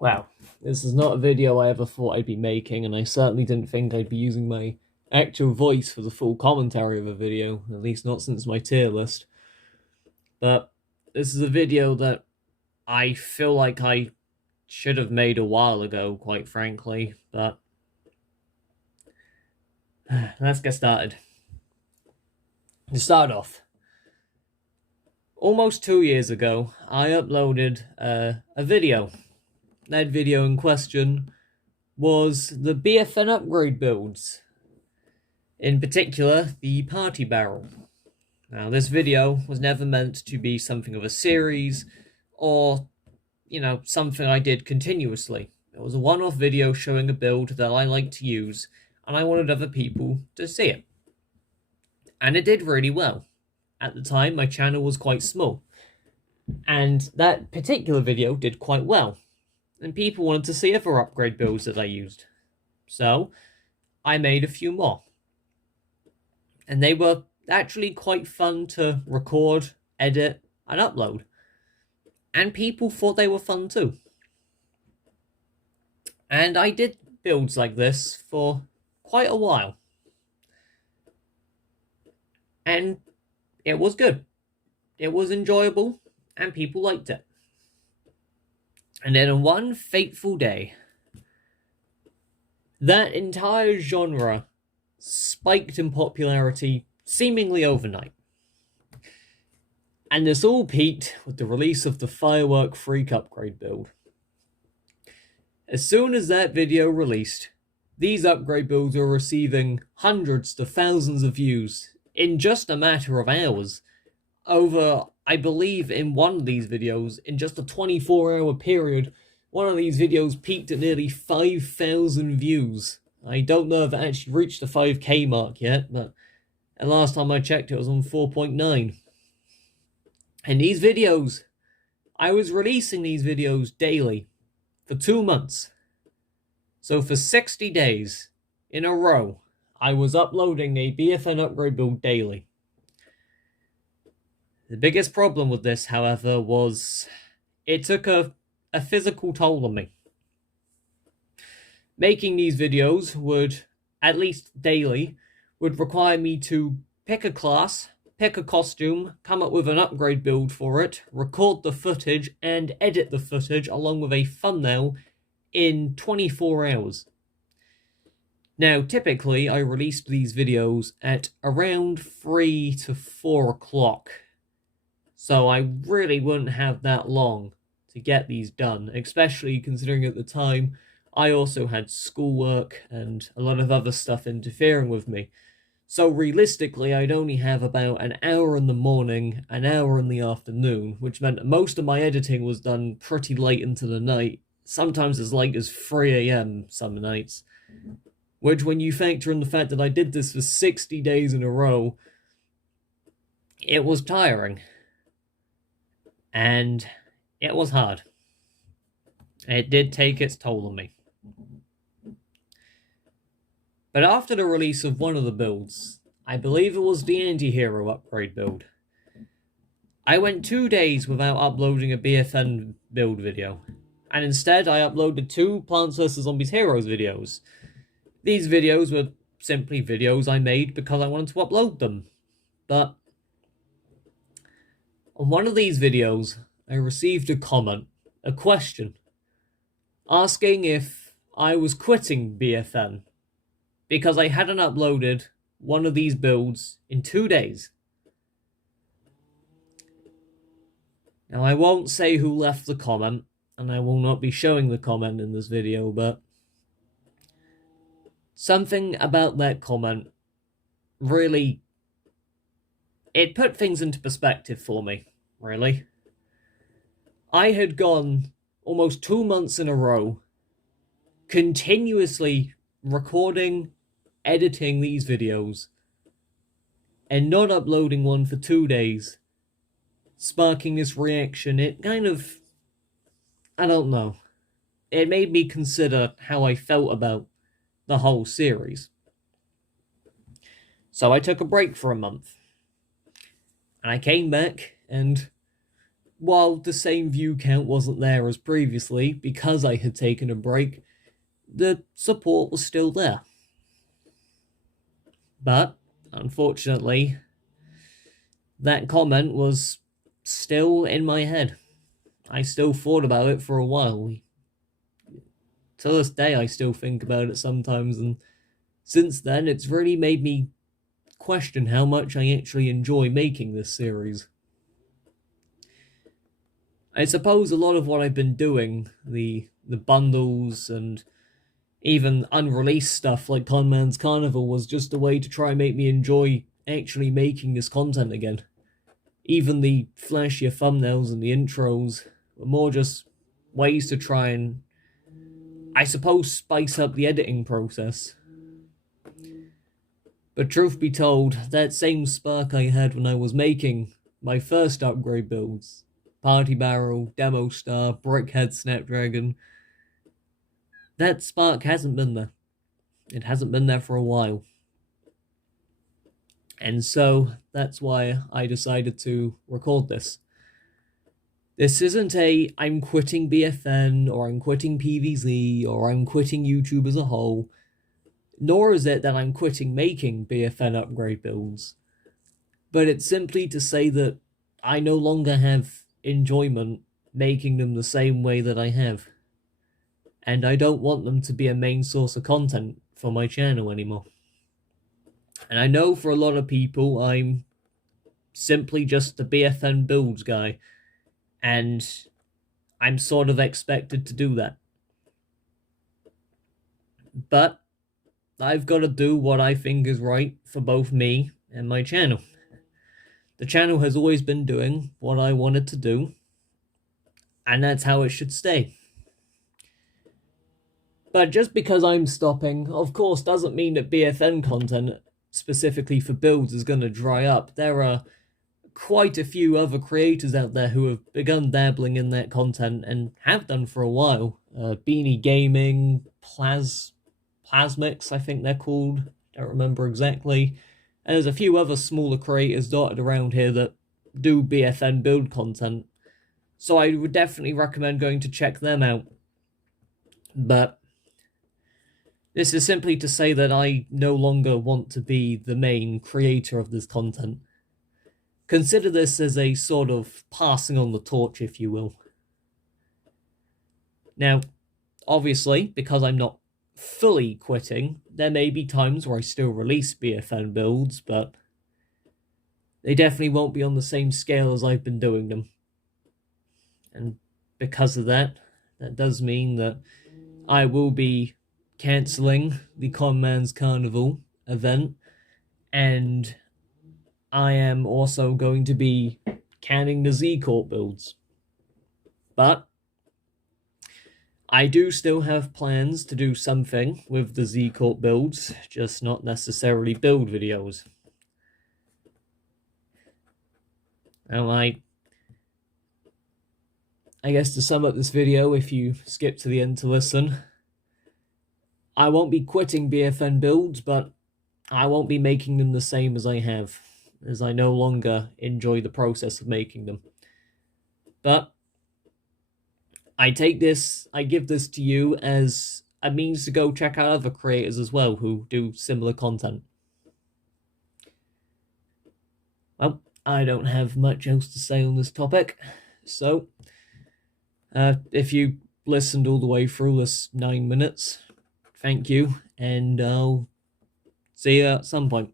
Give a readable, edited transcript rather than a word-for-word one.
Wow, this is not a video I ever thought I'd be making, and I certainly didn't think I'd be using my actual voice for the full commentary of a video, at least not since my tier list. But this is a video that I feel like I should have made a while ago, quite frankly, but let's get started. To start off, almost 2 years ago, I uploaded a video. That video in question was the BFN upgrade builds, in particular the party barrel. Now, this video was never meant to be something of a series or, something I did continuously. It was a one-off video showing a build that I like to use, and I wanted other people to see it. And it did really well. At the time, my channel was quite small, and that particular video did quite well, and people wanted to see other upgrade builds that I used. So, I made a few more. And they were actually quite fun to record, edit, and upload. And people thought they were fun too. And I did builds like this for quite a while. And it was good. It was enjoyable, and people liked it. And then on one fateful day, that entire genre spiked in popularity seemingly overnight. And this all peaked with the release of the Firework Freak upgrade build. As soon as that video released, these upgrade builds were receiving hundreds to thousands of views in just a matter of hours. Over, I believe, in one of these videos, in just a 24-hour period, one of these videos peaked at nearly 5,000 views. I don't know if it actually reached the 5k mark yet, but the last time I checked it was on 4.9. And these videos, I was releasing these videos daily for 2 months. So for 60 days in a row, I was uploading a BFN upgrade build daily. The biggest problem with this, however, was it took a physical toll on me. Making these videos would, at least daily, would require me to pick a class, pick a costume, come up with an upgrade build for it, record the footage, and edit the footage along with a thumbnail in 24 hours. Now, typically, I released these videos at around 3 to 4 o'clock. So I really wouldn't have that long to get these done, especially considering at the time I also had schoolwork and a lot of other stuff interfering with me. So realistically, I'd only have about an hour in the morning, an hour in the afternoon, which meant that most of my editing was done pretty late into the night, sometimes as late as 3 a.m. some nights. Which, when you factor in the fact that I did this for 60 days in a row, it was tiring. And it was hard. It did take its toll on me. But after the release of one of the builds, I believe it was the anti-hero upgrade build, I went 2 days without uploading a BFN build video, and instead I uploaded 2 Plants vs. Zombies Heroes videos. These videos were simply videos I made because I wanted to upload them. But on one of these videos, I received a comment, a question, asking if I was quitting BFN because I hadn't uploaded one of these builds in 2 days. Now, I won't say who left the comment, and I will not be showing the comment in this video, but something about that comment really, it put things into perspective for me, really. I had gone almost 2 months in a row, continuously recording, editing these videos, and not uploading one for 2 days, sparking this reaction. It kind of, I don't know, it made me consider how I felt about the whole series. So I took a break for a month, and I came back, and while the same view count wasn't there as previously, because I had taken a break, the support was still there. But, unfortunately, that comment was still in my head. I still thought about it for a while. To this day, I still think about it sometimes, and since then, it's really made me question how much I actually enjoy making this series. I suppose a lot of what I've been doing, the bundles and even unreleased stuff like Conman's Carnival, was just a way to try and make me enjoy actually making this content again. Even the flashier thumbnails and the intros were more just ways to try and, I suppose, spice up the editing process. But truth be told, that same spark I had when I was making my first upgrade builds, Party Barrel, Demo Star, Brickhead Snapdragon, that spark hasn't been there. It hasn't been there for a while. And so that's why I decided to record this. This isn't a I'm quitting BFN or I'm quitting PVZ or I'm quitting YouTube as a whole, nor is it that I'm quitting making BFN upgrade builds. But it's simply to say that I no longer have enjoyment making them the same way that I have. And I don't want them to be a main source of content for my channel anymore. And I know for a lot of people, I'm simply just the BFN builds guy, and I'm sort of expected to do that. But I've got to do what I think is right for both me and my channel. The channel has always been doing what I wanted to do, and that's how it should stay. But just because I'm stopping, of course, doesn't mean that BFN content, specifically for builds, is going to dry up. There are quite a few other creators out there who have begun dabbling in that content and have done for a while. Beanie Gaming, Plasmix, I think they're called. Don't remember exactly. And there's a few other smaller creators dotted around here that do BFN build content. So I would definitely recommend going to check them out. But this is simply to say that I no longer want to be the main creator of this content. Consider this as a sort of passing on the torch, if you will. Now, obviously, because I'm not fully quitting, there may be times where I still release BFN builds, but they definitely won't be on the same scale as I've been doing them. And because of that, that does mean that I will be cancelling the Conman's Carnival event, and I am also going to be canning the Z-Corp builds. But I do still have plans to do something with the Z-Corp builds, just not necessarily build videos. Now, I guess to sum up this video, if you skip to the end to listen, I won't be quitting BFN builds, but I won't be making them the same as I have, as I no longer enjoy the process of making them. But I give this to you as a means to go check out other creators as well who do similar content. Well, I don't have much else to say on this topic, so if you listened all the way through this 9 minutes, thank you, and I'll see you at some point.